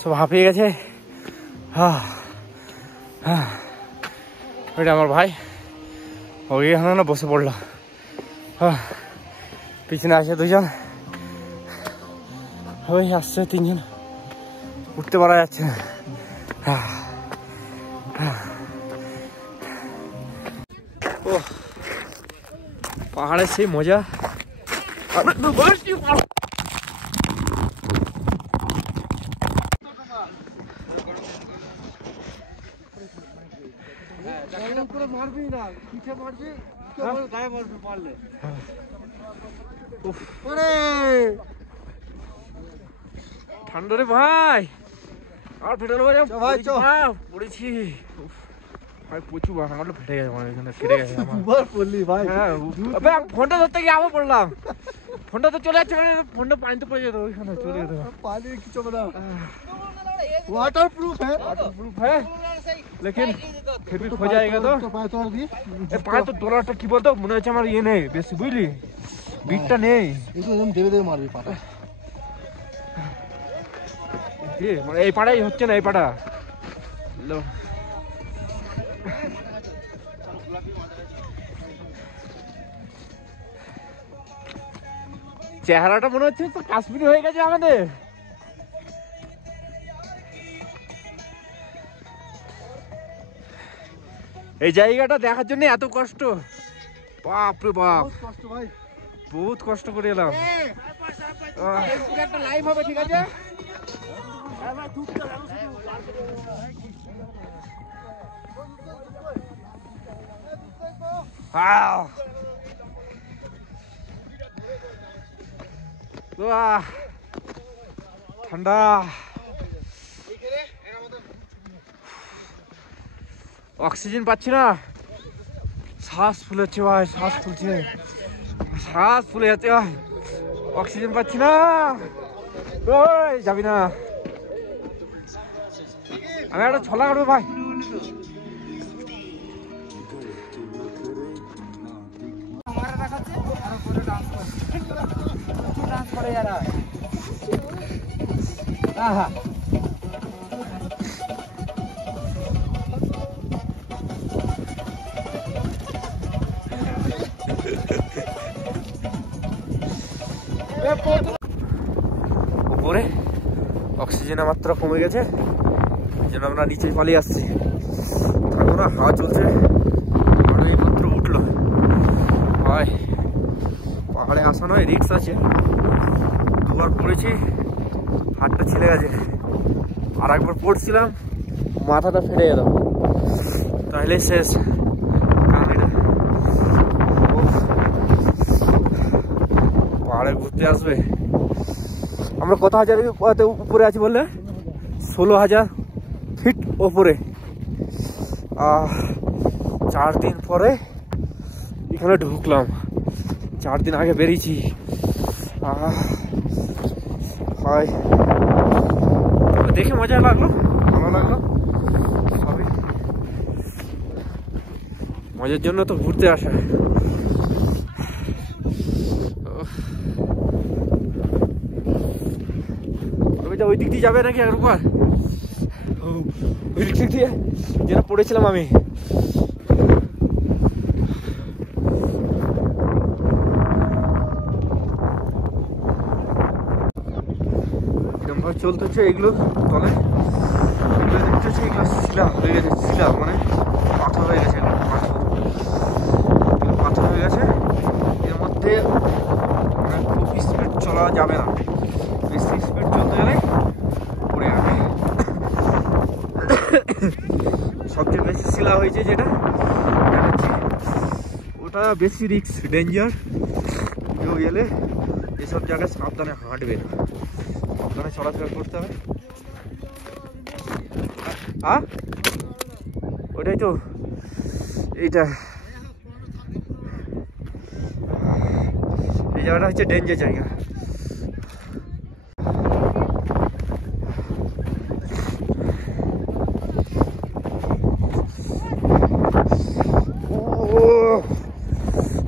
সব হাঁপিয়ে গেছে। ওইটা আমার ভাই, ওই এখানে না বসে পড়লো। পিছনে আসে দুজন, ওই আসছে তিনজন, উঠতে পারা যাচ্ছে না। ও পাহাড়ের সেই মজা। মারবি না, পিঠে মারবি, গায়ে মারবি, মারলে ঠান্ডা রে ভাই। আর ফেটে ভাই পড়েছি ভাই, প্রচুর আমার ফেটে গেছে, এখানে ফেটে গেছে ভাই। হ্যাঁ ফোনটা ধরতে গিয়ে আবার পড়লাম, ফোনটা তো চলে যাচ্ছে, ফোনটা পানিতে পড়ে যেত, ওইখানে চলে যেত। পানি কিছু না, वाटरप्रूफ है लेकिन फिर भी खो जाएगा। तो पाए तो डॉलरটা কি বলতো মনে হচ্ছে আমার ইয়ে নেই বেশি, বুঝলি, বিটটা নেই, একটু একদম দেবে দেবে মারবি পাটা। মানে এই পাটাই হচ্ছে না, এই পাটা লো। চেহারাটা মনে হচ্ছে তো কাশ্মীরি হয়ে গেছে আমাদের। এই জায়গাটা দেখার জন্য এত কষ্ট, বাপ রে বাপ, কষ্ট ভাই, বহুত কষ্ট করে এলাম। একটা লাইভ হবে, ঠিক আছে? ঠান্ডা, অক্সিজেন পাচ্ছি না, শ্বাস ফুলেছে ভাই, শ্বাস ফুলছে, শ্বাস ফুলে যাচ্ছে ভাই, অক্সিজেন পাচ্ছি না। ওই যাবি না, আমি একটা ছলা কাটবো ভাই। উপরে অক্সিজেন মাত্রা কমে গেছে, এই জন্য আমরা নিচে পালিয়ে আসছি। থাকবো না, হাওয়া চলছে, এই মাত্র উঠলো ভাই। পাহাড়ে আসা নয়, রিক্স আছে, দুবার পড়েছি, হাতটা ছিঁড়ে গেছে, আর একবার পড়ছিলাম, মাথাটা ফেটে গেল, তাহলে শেষ। পাহাড়ে ঘুরতে আসবে। আমরা কত হাজার উপরে আছি বললে? 16,000 ফিট ওপরে। 4 দিন পরে এখানে ঢুকলাম, 4 দিন আগে বেরিয়েছি। হয় দেখে মজা লাগলো, ভালো লাগলো, সবই মজার জন্য তো ঘুরতে আসা। ওই দিক দিয়ে যাবে নাকি একবার? ওই দিক দিয়ে যেটা পড়েছিলাম আমি। চলতেছে এগুলো তলে, এগুলো দেখতেছে, এগুলো শিলা হয়ে গেছে, শিলা মানে পাথর হয়ে গেছে, পাথর হয়ে গেছে। এর মধ্যে মানে খুব স্পিড চলা যাবে না, বেশি স্পিড চলতে গেলে পড়ে যাবে। সবচেয়ে বেশি শিলা হয়েছে যেটা দেখাচ্ছি, ওটা বেশি রিস্ক, ডেঞ্জার। কেউ এলে এসব জায়গায় সাবধানে হাঁটবে না, সাবধানে চলাফেরা করতে হবে। ওটাই তো, এইটা এই জায়গাটা হচ্ছে ডেঞ্জার জায়গা।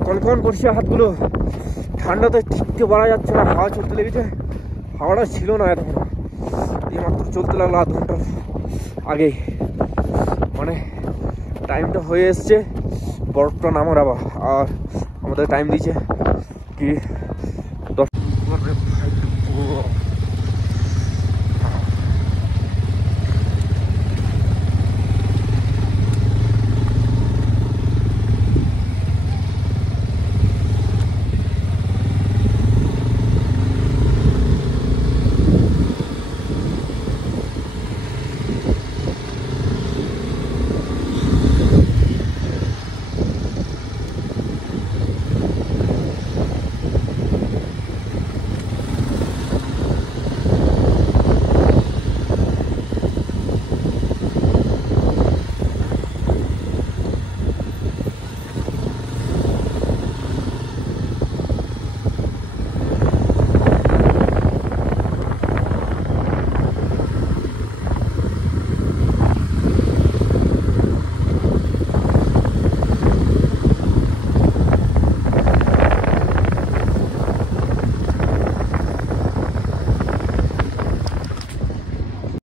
কনকন করছে হাতগুলো, ঠান্ডাতে ঠিকতে পারা যাচ্ছে না, হাওয়া চলতে লেগেছে, হাওয়াটা ছিল না এতক্ষণ, এই মাত্র চলতে লাগলো আধ ঘন্টার আগেই, মানে টাইমটা হয়ে এসছে বরফটা নামার আবার। আর আমাদের টাইম দিয়েছে কি